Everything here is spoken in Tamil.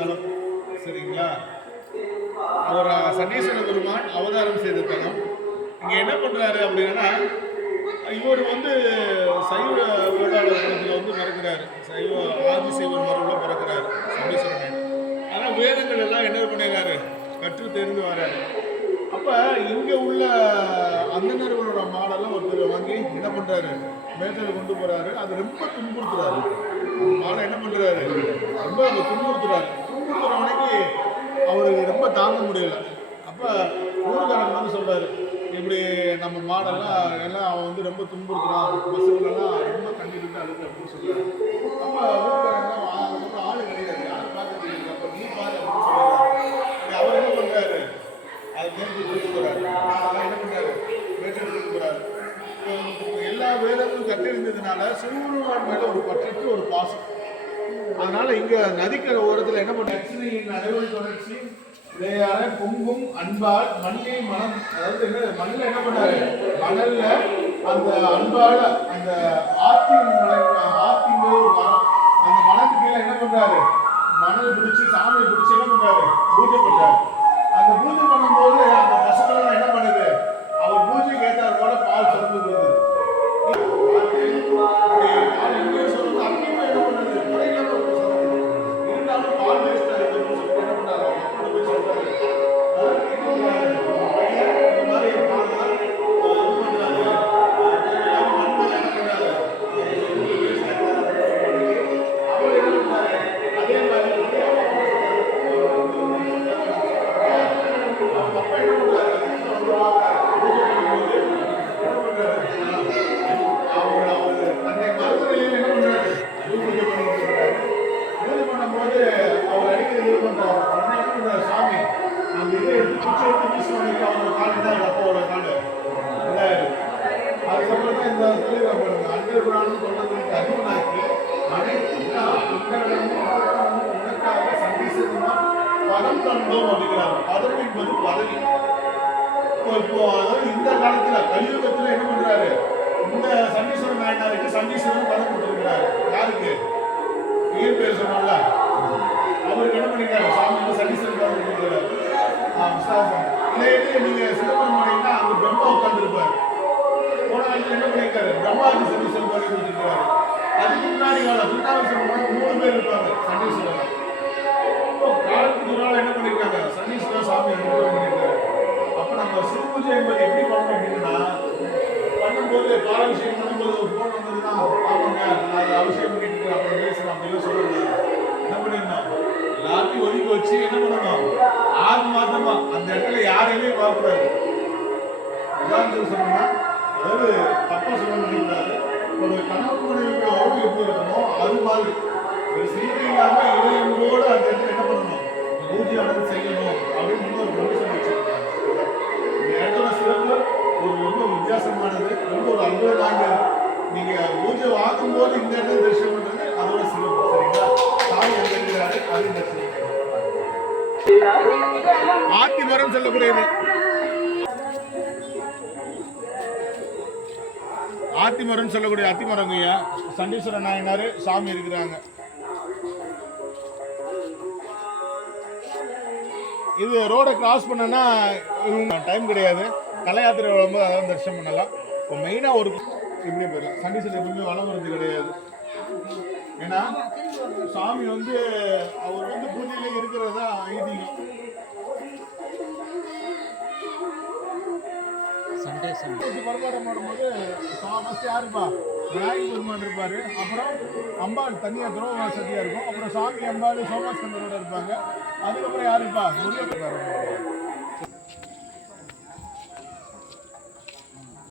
தலம். சரிங்களா? அவர் சனீஸ்வர பெருமான் அவதாரம் செய்த தலம். இங்கே என்ன பண்ணுறாரு அப்படின்னா, இவர் வந்து சைவ வேளாளர் குலத்தில் வந்து பிறக்கிறாரு. ஆதிசைவர் மரபில் பிறக்கிறாரு சனீஸ்வரன். ஆனால் வேதங்கள் எல்லாம் என்ன பண்ணிடுறாரு, கற்று தெரிந்து வர்றாரு. அப்போ இங்கே உள்ள அந்தனர்களோட மாடெல்லாம் ஒருத்தர் வாங்கி என்ன பண்ணுறாரு, மேட்டல் கொண்டு போகிறாரு. அது ரொம்ப துன்புறுத்துறாரு. மாடை என்ன பண்ணுறாரு, ரொம்ப அதை துன்புறுத்துறாரு. துன்புறுத்துறவனைக்கு அவருக்கு ரொம்ப தாங்க முடியல. அப்போ ஊருக்காரங்க வந்து சொல்கிறாரு, இப்படி நம்ம மாடெல்லாம் எல்லாம் அவன் வந்து ரொம்ப துன்புறுத்துறான், பசங்களெல்லாம் ரொம்ப கண்டிப்பாக அழுது அப்படின்னு சொல்கிறாரு. அப்போ ஊருக்காரங்களாம் அதுக்கப்புறம் ஆள் கிடையாது, யாரும் பார்க்கறது. அப்போ நீ பாரு அப்படின்னு சொல்கிறாரு. அவர் என்ன பண்ணுறாரு, அது மேற்கு தூக்கி போகிறாரு. என்ன பண்ணுறாரு, மேற்கு தூக்கி போகிறாரு. எல்லா வேதங்களும் கற்றிருந்ததுனால சிவபெருமான் மேலே ஒரு பற்றுக்கு ஒரு பாசம். அதனால இங்க நதிக்கரை ஓரத்தில் என்ன பண்ண நடைமுறை தொடர்ச்சி இதையான பொங்கும் அன்பால் மண்ணை மனம், அதாவது என்ன மண்ணில் என்ன பண்ணாரு, மணல்ல அந்த அன்பால அந்த ஆத்தின் ஒரு மரம், அந்த மனத்துக்கு கீழே என்ன பண்றாரு, மணல் பிடிச்சி சாமியை பிடிச்சி என்ன பண்றாரு, பூஜை பண்றாரு. அந்த பூஜை பண்ணும்போது அந்த பசங்கள்லாம் என்ன பண்ணுது, அவர் பூஜைக்கு ஏற்றார் போல பால் சுரந்து வருது. சாமி அந்த இதை எடுத்து அவங்க காலு தான் அப்பாவோட காலு. அதுக்கப்புறம் தான் இந்த தொழில் பண்ணுங்க அண்டர் கிரவுண்ட் கொண்டு அதிகமாக்கி உனக்காக சந்தீசமா பதம் தந்தோம் அப்படிங்கிறாங்க. பதம் என்பது பதவி. இப்போ அதாவது இந்த காலத்துல கலியுகத்துல என்ன பண்றாரு, இந்த சண்டீஸ்வரன் நாயனாருக்கு சண்டீஸ்வரன் பதம் கொடுத்துருக்கிறாரு. யாருக்கு, ஏன் பேர் சொன்னால அவருக்கு என்ன பண்ணிருக்காரு, சாமி வந்து சண்டீஸ்வரன் பதம் கொடுத்துருக்காரு. நீங்க சிதம்பரம் போனீங்கன்னா அங்க பிரம்மா உட்கார்ந்துருப்பாரு. போன காலத்துல என்ன பண்ணிருக்காரு, பிரம்மாவுக்கு சண்டீஸ்வரன் பதம் கொடுத்துருக்காரு. அதுக்கு முன்னாடி காலம் திருநாவுக்கரசர் 3 பேர் இருப்பாங்க சண்டீஸ்வரன். காலத்துக்கு ஒரு நாள் என்ன பண்ணிருக்காங்க, சண்டீஸ்வரர் சாமி அனுபவம் பண்ணிருக்காரு. அப்ப நம்ம சிவ பூஜை என்பது எப்படி பண்ணணும் அப்படின்னா, பண்ணும்போது பாலாபிஷேகம் பண்ணும்போது ஒரு போன் வந்ததுன்னா ஆமாங்க நான் அதை அபிஷேகம் பண்ணிட்டு அப்புறம் பேசலாம் அப்படின்னு சொல்லக்கூடாது. என்ன பண்ணிடணும், எல்லாத்தையும் ஒதுக்கி வச்சு என்ன பண்ணணும், ஆறு மாதமா அந்த இடத்துல யாரையுமே பார்க்கக்கூடாது. உதாரணத்துக்கு சொன்னோம்னா, அதாவது தப்பா சொல்ல முடியாது, ஒரு கணவன் மனைவிக்கு உறவு எப்படி இருக்கணுமோ அது மாதிரி ஒரு சீதை இல்லாம இளையம்போடு அந்த இடத்துல என்ன பண்ணணும், பூஜையானது செய்யணும் அப்படின்னு ஒரு கண்டிஷன் வச்சிருக்காங்க. இந்த இடத்தோட சிறப்பு ஒரு ரொம்ப வித்தியாசமானது, ரொம்ப ஒரு அற்புதமானது. நீங்க பூஜை வாங்கும் போது இந்த இடத்துல தரிசனம் பண்றது அதோட சிறப்பு. சரிங்களா? சாமி அங்க இருக்கிறாரு, அதையும் தரிசனம். ஆத்தி மரம் சொல்லக்கூடியது, ஆத்திமரம் சொல்லக்கூடிய அத்திமரங்கய்யா சண்டீஸ்வர நாயனாரு சாமி இருக்கிறாங்க. இது ரோடை கிராஸ் பண்ணனா டைம் கிடையாது, கலை யாத்திரை வரும்போது அதெல்லாம் தரிசனம் பண்ணலாம். இப்போ மெயினாக ஒரு இப்படியே போயிடலாம். சண்டீஸ்வரர் எப்பவுமே வளம் வருது கிடையாது. ஏன்னா சாமி வந்து அவர் வந்து பூஜையில இருக்கிறது தான் ஐதீகம். பரமாடம் பண்ணும்போது ஃபர்ஸ்ட் யாருப்பா, விநாயகர் பெருமான் இருப்பாரு, அப்புறம் அம்பாள் தனியாக துரோக வசதியாக இருக்கும், அப்புறம் சாமி அம்பாள் சோமாஸ்கந்தரோட இருப்பாங்க, அதுக்கப்புறம் யாருப்பா முருகன்.